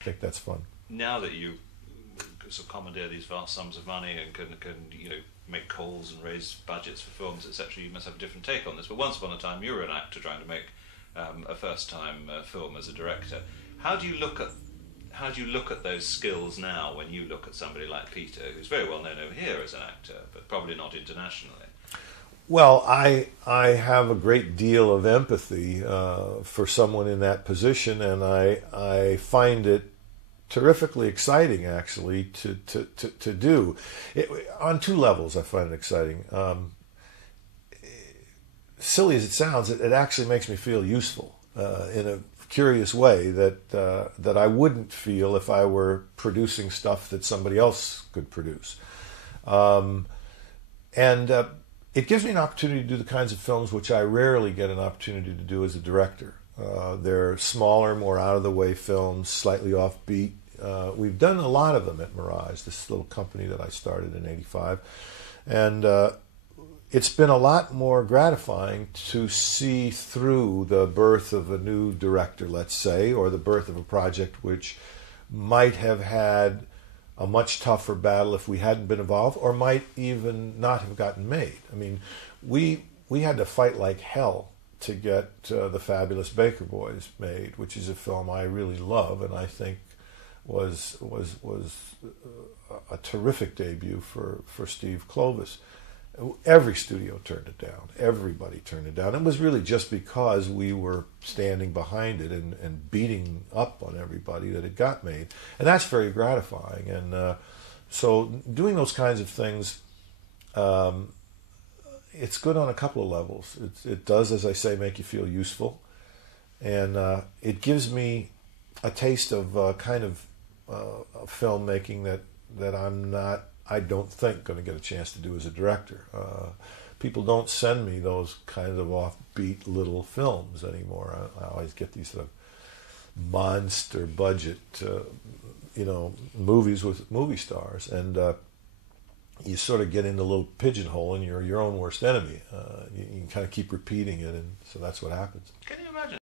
I think that's fun. Now that you sort of commandeer these vast sums of money and can make calls and raise budgets for films, etc., you must have a different take on this. But once upon a time, you were an actor trying to make a first-time film as a director. How do you look at those skills now when you look at somebody like Peter, who's very well known over here as an actor, but probably not internationally? Well, I have a great deal of empathy for someone in that position, and I find it terrifically exciting, actually, to do. On two levels, I find it exciting. Silly as it sounds, it actually makes me feel useful in a curious way that I wouldn't feel if I were producing stuff that somebody else could produce. It gives me an opportunity to do the kinds of films which I rarely get an opportunity to do as a director. They're smaller, more out-of-the-way films, slightly offbeat. We've done a lot of them at Mirage, this little company that I started in '85. And it's been a lot more gratifying to see through the birth of a new director, let's say, or the birth of a project which might have had a much tougher battle if we hadn't been involved, or might even not have gotten made. I mean, we had to fight like hell to get The Fabulous Baker Boys made, which is a film I really love and I think was a terrific debut for Steve Kloves. Every studio turned it down. Everybody turned it down. It was really just because we were standing behind it and beating up on everybody that it got made. And that's very gratifying. And so doing those kinds of things, it's good on a couple of levels. It does, as I say, make you feel useful. And it gives me a taste of kind of filmmaking that I don't think going to get a chance to do as a director. People don't send me those kinds of offbeat little films anymore. I always get these sort of monster budget, movies with movie stars, and you sort of get in a little pigeonhole, and you're your own worst enemy. You can kind of keep repeating it, and so that's what happens. Can you imagine